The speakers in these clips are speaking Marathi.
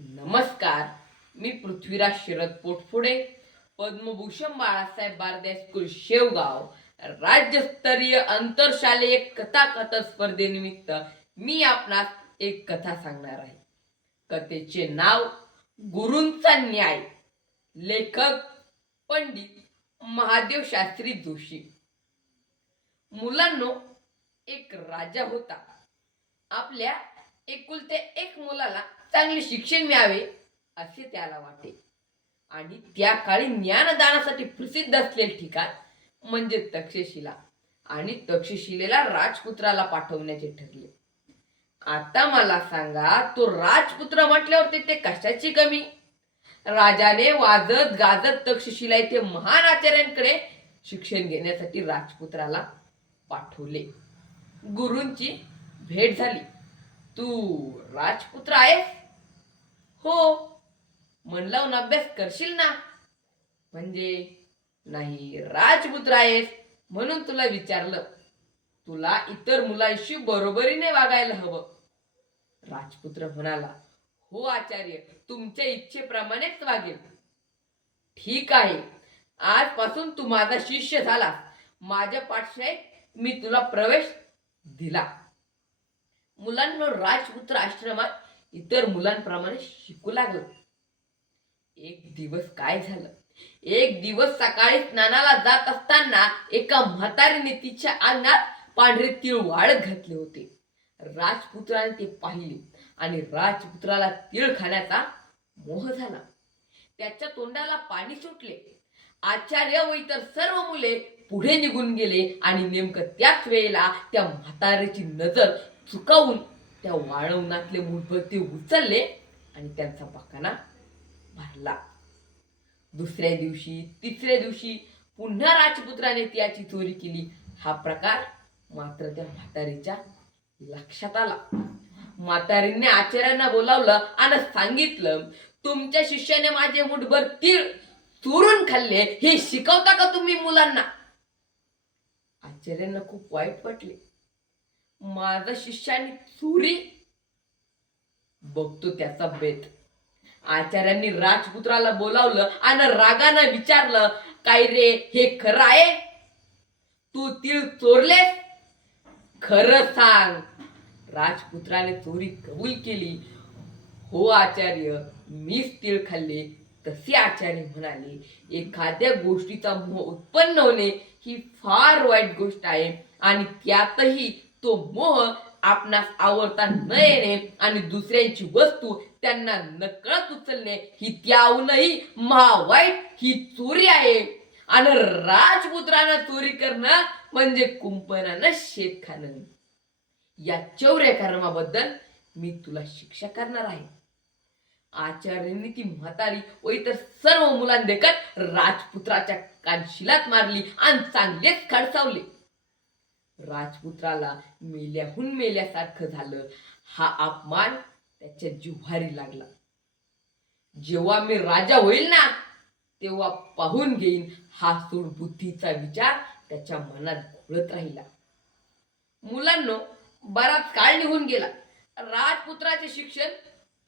नमस्कार मी पृथ्वीराज शरद पोटफुडे पद्मभूषण बाळासाहेब बारदे स्कूल शेवगाव राज्यस्तरीय आंतरशालेय कथाकथन स्पर्धेनिमित्त मी आपणास एक कथा सांगणार आहे. कथेचे नाव गुरूंचा न्याय. लेखक पंडित महादेव शास्त्री जोशी. मुलांनो एक राजा होता. आपल्या एकुलते एक मुलाला चांगले शिक्षण मिळावे असे त्याला वाटे आणि त्या काळी ज्ञानदानासाठी प्रसिद्ध असलेले ठिकाण म्हणजे तक्षशिला. आणि तक्षशिलेला राजपुत्राला पाठवण्याचे ठरले. आता मला सांगा तो राजपुत्र म्हटल्यावर ते कशाची कमी? राजाने वाजत गाजत तक्षशिला येथे महान आचार्यांकडे शिक्षण घेण्यासाठी राजपुत्राला पाठवले. गुरूंची भेट झाली. तू राजपुत्र आहेस? हो. मन लावून अभ्यास करशील ना. म्हणजे नाही राजपुत्र आहेस म्हणून तुला विचारलं. तुला इतर मुलांशी बरोबरीने वागायला हवं. राजपुत्र म्हणाला हो आचार्य तुमच्या इच्छेप्रमाणेच वागेल. ठीक आहे. आजपासून तू माझा शिष्य झाला माझ्या पाठशाळेत मी तुला प्रवेश दिला. मुलांना राजपुत्र आश्रमात इतर मुलांप्रमाणे शिकू लागला. एक दिवस काय झालं? एक दिवस सकाळी स्नानाला जात असताना एका म्हातारीने तिच्या अंगात पांढरे तीळ वाळत घातले होते. राजपुत्राने ते पाहिले आणि राजपुत्राला तीळ खाण्याचा मोह झाला. त्याच्या तोंडाला पाणी सुटले. आचार्य व इतर सर्व मुले पुढे निघून गेले आणि नेमकं त्याच वेळेला त्या म्हातारीची नजर चुकावून त्या वाळवणातले मुठभर ते उचलले आणि त्यांचा बकाना भरला. दुसऱ्या दिवशी तिसऱ्या दिवशी पुन्हा राजपुत्राने त्याची चोरी केली. हा प्रकार मात्र त्या म्हातारीच्या लक्षात आला. म्हातारीने आचार्यांना बोलावलं आणि सांगितलं तुमच्या शिष्याने माझे मुठभर तीळ चोरून खाल्ले. हे शिकवता का तुम्ही मुलांना? आचार्यांना खूप वाईट वाटले. माझा शिष्याने चोरी. बघतो त्याचा बेत. आचार्यांनी राजपुत्राला बोलावलं आणि रागानं विचारलं काय रे हे खरं आहे? तू तीळ चोरले खरं सांग. राजपुत्राने चोरी कबूल केली. हो आचार्य मीच तीळ खाल्ले. तसे आचार्य म्हणाले एखाद्या गोष्टीचा मोह उत्पन्न होणे ही फार वाईट गोष्ट आहे आणि त्यातही तो मोह आपणास आवडता न येणे आणि दुसऱ्यांची वस्तू त्यांना नकळत उचलणे ही त्याहूनही महावाईट ही चोरी आहे. आणि राजपुत्रानं चोरी करणं म्हणजे कुंपणानं शेत खाणं. या चौऱ्या कर्माबद्दल मी तुला शिक्षा करणार आहे. आचार्यांनी ती म्हातारी व इतर सर्व मुलांदेखत राजपुत्राच्या कानशिलात मारली आणि चांगलेच खडसावले. राजपुत्राला मेल्याहून मेल्यासारखं झालं. हा अपमान त्याच्या जिव्हारी लागला. जेव्हा मी राजा होईल ना तेव्हा पाहून घेईन हा सूडबुद्धीचा विचार त्याच्या मनात घोळत राहिला. मुलांनो बराच काळ निघून गेला. राजपुत्राचे शिक्षण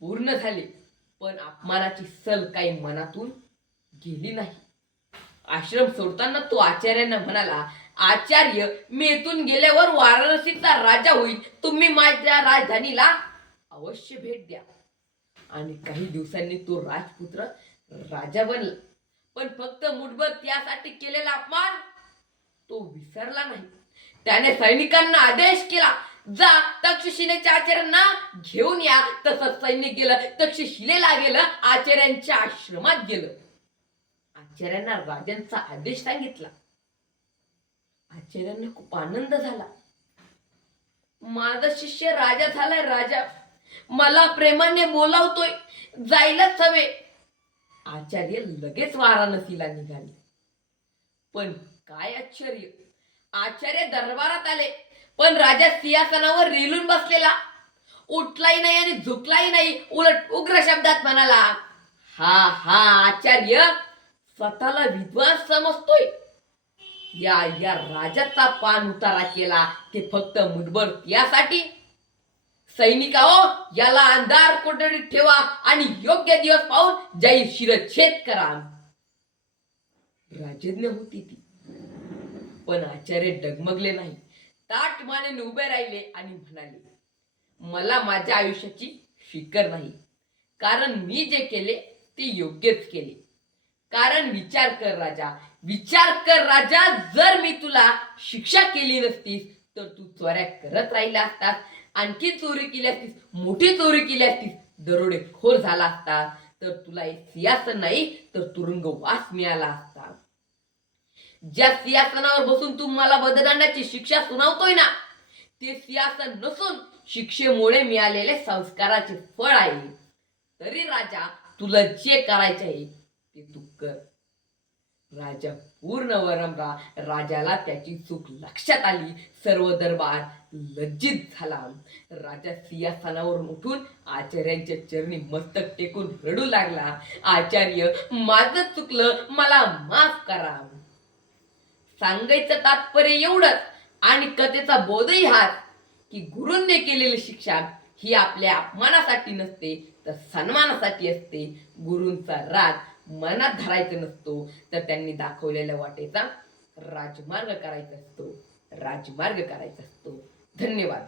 पूर्ण झाले पण अपमानाची सल काही मनातून गेली नाही. आश्रम सोडताना तो आचार्यांना म्हणाला आचार्य मेथून गेल्यावर वाराणसीचा राजा होईल. तुम्ही माझ्या राजधानीला अवश्य भेट द्या. आणि काही दिवसांनी तो राजपुत्र राजा बनला. पण फक्त मुठभर त्यासाठी केलेला अपमान तो विसरला नाही. त्याने सैनिकांना आदेश केला जा तक्षशिलेच्या आचार्यांना घेऊन या. तसंच सैन्य गेलं तक्षशिलेला गेलं आचार्यांच्या आश्रमात गेलं. आचार्यांना राजांचा आदेश सांगितला. आचार्यांना खूप आनंद झाला. माझा शिष्य राजा झालाय राजा. मला प्रेमाने बोलावतोय. जायलाच हवे. आचार्य लगेच वाराणसीला निघाले. पण काय आश्चर्य. आचार्य दरबारात आले. पण राजा सिंहासनावर रेलून बसलेला. उठलाही नाही आणि झुकलाही नाही. उलट उग्र शब्दात म्हणाला हा हा आचार्य. स्वतःला विद्वान समजतोय. या या राजाचा पान उतारा केला ते फक्त मुठभर यासाठी सैनिकाओ याला अंधार कोठडीत ठेवा आणि योग्य दिवस पाहून जाई शिरच्छेद करा. राजज्ञ होती ती. पण आचार्य डगमगले नाही. ताट मानेने उभे राहिले आणि म्हणाले मला माझ्या आयुष्याची फिकर नाही. कारण मी जे केले ते योग्यच केले. कारण विचार कर राजा. विचार कर राजा जर मी तुला शिक्षा केली नसतीस तर तू चोऱ्या करत राहिला असतास. आणखी चोरी केली असतीस मोठी चोरी केली असतीस दरोडेखोर झाला असता तर तुला एक सिंहासन नाही तर तुरुंगवास मिळाला असता. ज्या सिंहासनावर बसून तू मला बददंडाची शिक्षा सुनावतोय ना ते सिंहासन नसून शिक्षेमुळे मिळालेले संस्काराचे फळ आहे. तरी राजा तुला जे करायचे आहे ते तू कर राजा पूर्ण वरमला राजाला त्याची चूक लक्षात आली. सर्व दरबार लज्जित झाला. राजा सिंहासनावरून उठून आचार्यांच्या चरणी मस्तक टेकून रडू लागला. आचार्य माझं चुकलं मला माफ करा. सांगायचं तात्पर्य एवढंच आणि कथेचा बोधही हाच की गुरूंनी केलेली शिक्षा ही आपल्या अपमानासाठी नसते तर सन्मानासाठी असते. गुरूंचा राग मनात धरायचा नसतो तर त्यांनी दाखवलेल्या वाटेचा राजमार्ग करायचा असतो. राजमार्ग करायचा असतो. धन्यवाद.